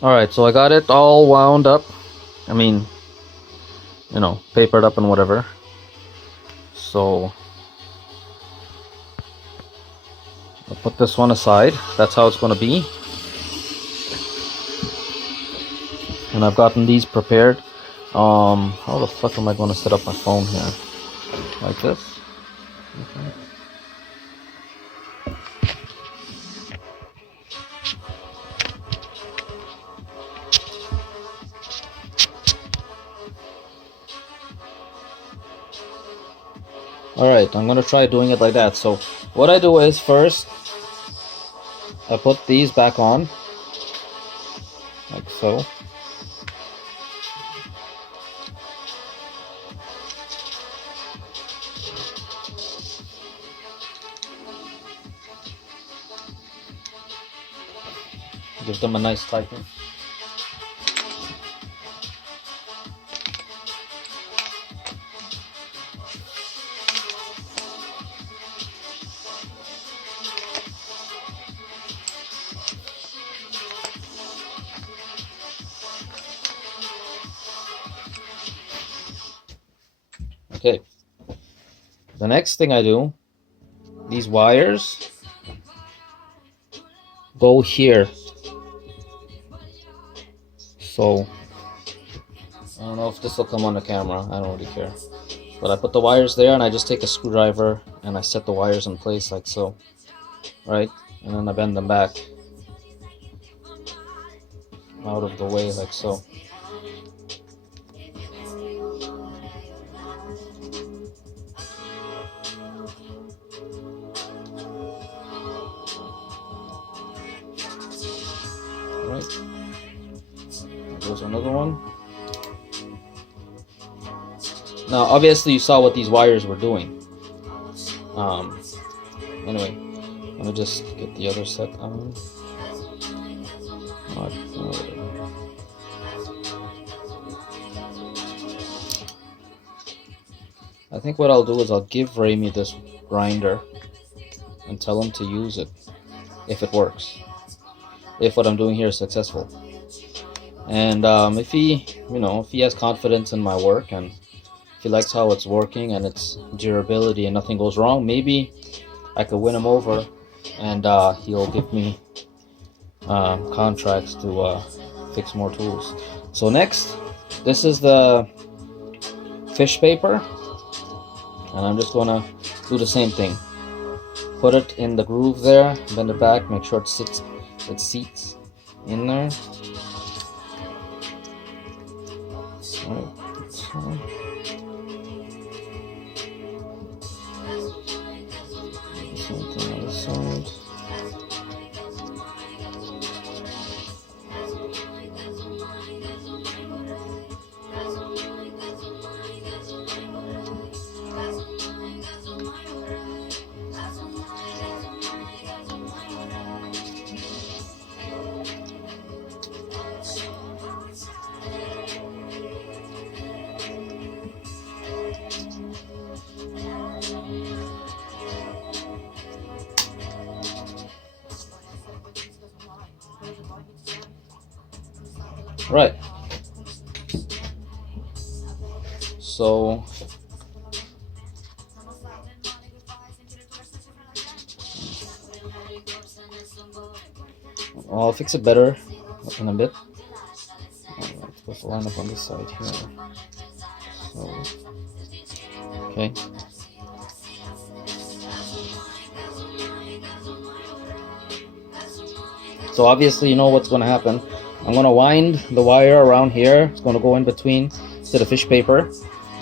Alright, so I got it all wound up. I mean, you know, papered up and whatever. So I'll put this one aside. That's how it's going to be. And I've gotten these prepared. How the fuck am I going to set up my phone here? Like this? Okay. Alright, I'm going to try doing it like that. So what I do is first I put these back on, like so. Give them a nice tightening. Okay, the next thing I do, these wires go here. So I don't know if this will come on the camera, I don't really care. But I put the wires there and I just take a screwdriver and I set the wires in place like so. Right? And then I bend them back out of the way like so. Right. There's another one. Now obviously you saw what these wires were doing. Anyway, let me just get the other set on. I think what I'll do is I'll give Rami this grinder and tell him to use it if it works, if what I'm doing here is successful. And if he has confidence in my work and if he likes how it's working and its durability and nothing goes wrong, maybe I could win him over and he'll give me contracts to fix more tools. So next, this is the fish paper, and I'm just gonna do the same thing. Put it in the groove there, bend it back, make sure it seats in there. Alright, so something on the side. Right. So I'll fix it better in a bit. Alright, let's line up on this side here. So, okay. So obviously you know what's going to happen. I'm going to wind the wire around here. It's going to go in between to the fish paper.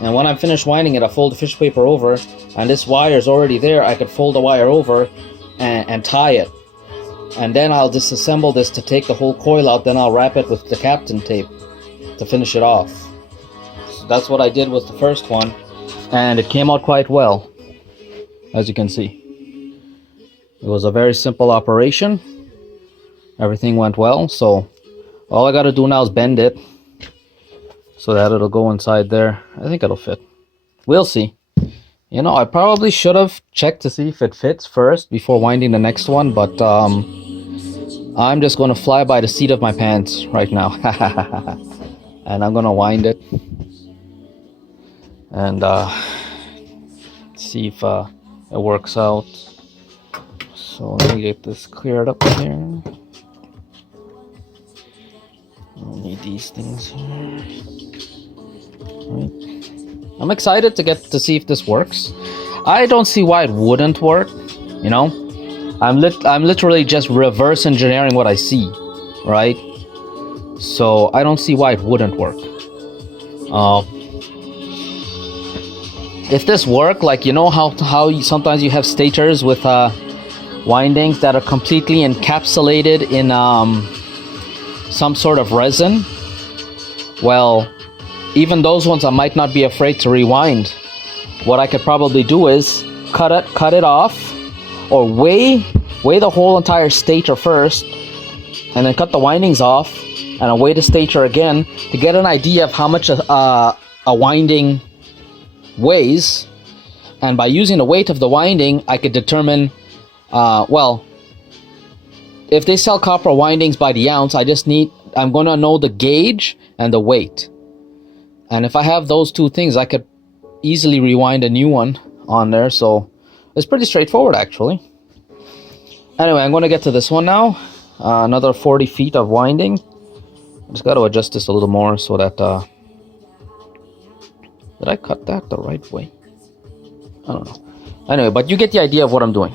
And when I'm finished winding it, I fold the fish paper over. And this wire is already there. I could fold the wire over and tie it. And then I'll disassemble this to take the whole coil out. Then I'll wrap it with the kapton tape to finish it off. So that's what I did with the first one. And it came out quite well, as you can see. It was a very simple operation. Everything went well. So all I got to do now is bend it so that it'll go inside there. I think it'll fit. We'll see. You know, I probably should have checked to see if it fits first before winding the next one, but I'm just going to fly by the seat of my pants right now. And I'm going to wind it. And see if it works out. So let me get this cleared up here. I'll need these things here. Right. I'm excited to see if this works. I don't see why it wouldn't work. You know, I'm literally just reverse engineering what I see, right? So I don't see why it wouldn't work. If this worked, like, you know how sometimes you have stators with windings that are completely encapsulated in some sort of resin. Well, even those ones I might not be afraid to rewind. What I could probably do is cut it off, or weigh the whole entire stator first, and then cut the windings off, and I'll weigh the stator again to get an idea of how much a winding weighs. And by using the weight of the winding, I could determine, well, if they sell copper windings by the ounce, I'm going to know the gauge and the weight. And if I have those two things, I could easily rewind a new one on there. So it's pretty straightforward, actually. Anyway, I'm going to get to this one now. Another 40 feet of winding. I just got to adjust this a little more so that... did I cut that the right way? I don't know. Anyway, but you get the idea of what I'm doing.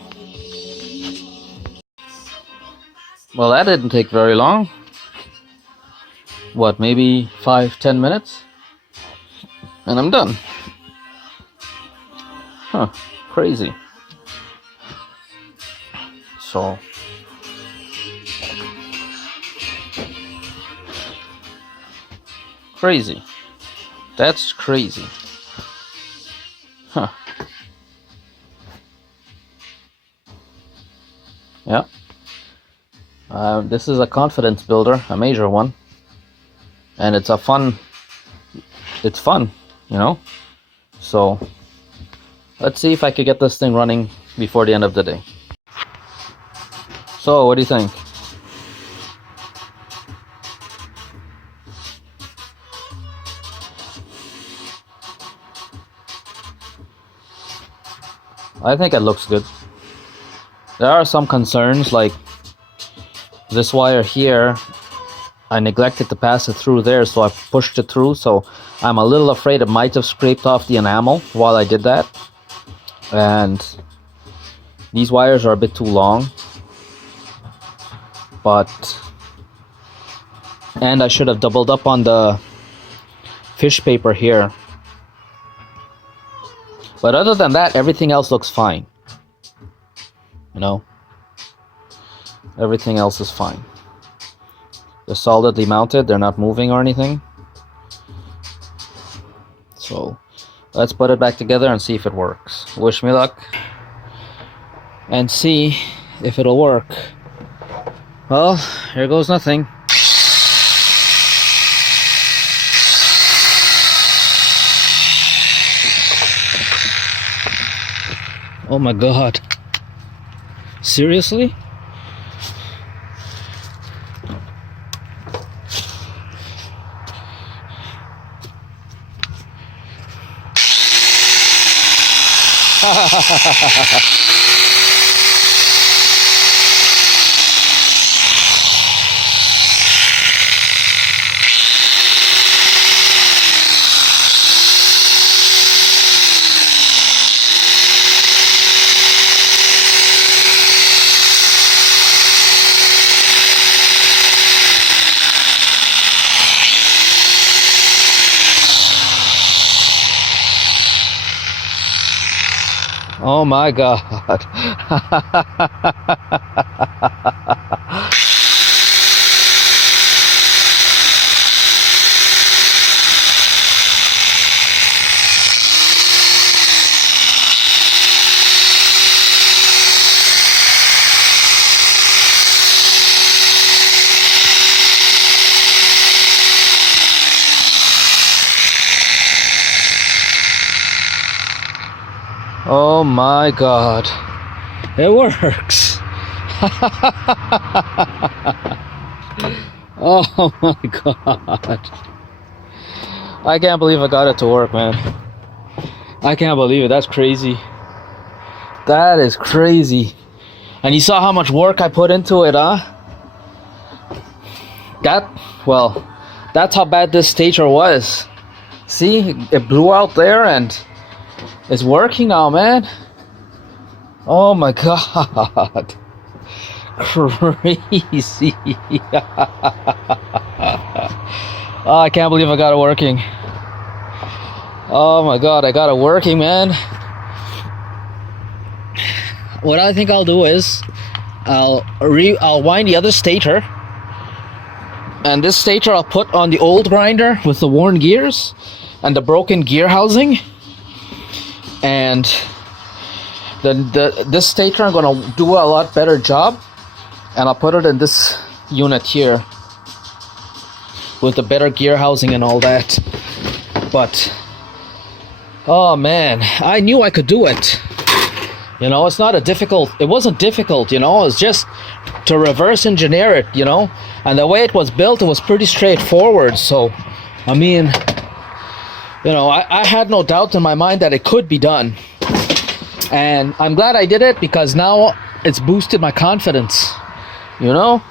Well, that didn't take very long. What, maybe 5-10 minutes? And I'm done. Huh, crazy. So, crazy. That's crazy. Huh. Yeah. This is a confidence builder, a major one. And it's fun, you know? So, let's see if I could get this thing running before the end of the day. So, what do you think? I think it looks good. There are some concerns, like this wire here, I neglected to pass it through there, so I pushed it through, so I'm a little afraid it might have scraped off the enamel while I did that. And these wires are a bit too long. And I should have doubled up on the fish paper here. But other than that, everything else looks fine. You know? Everything else is fine. They're solidly mounted, they're not moving or anything. So, let's put it back together and see if it works. Wish me luck. And see if it'll work. Well, here goes nothing. Oh my god. Seriously? Oh my god. Oh my god. It works. Oh my god. I can't believe I got it to work, man. I can't believe it. That's crazy. That is crazy. And you saw how much work I put into it, huh? Well, that's how bad this stator was. See, it blew out there and it's working now, man. Oh my god. Crazy. Oh, I can't believe I got it working. Oh my god, I got it working, man. What I think I'll do is I'll wind the other stator, and this stator I'll put on the old grinder with the worn gears and the broken gear housing, and this stator I'm gonna do a lot better job, and I'll put it in this unit here with the better gear housing and all that. But oh man, I knew I could do it. You know, it wasn't difficult, you know, it's just to reverse engineer it, you know, and the way it was built, it was pretty straightforward. So I mean, you know, I had no doubt in my mind that it could be done, and I'm glad I did it, because now it's boosted my confidence, you know,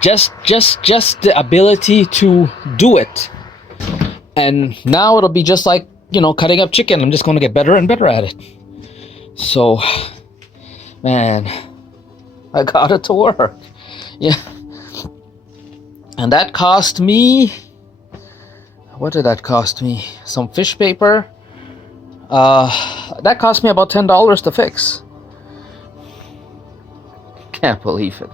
just the ability to do it. And now it'll be just like, you know, cutting up chicken. I'm just going to get better and better at it. So, man, I got it to work. Yeah. And that cost me, what did that cost me? Some fish paper. That cost me about $10 to fix. Can't believe it.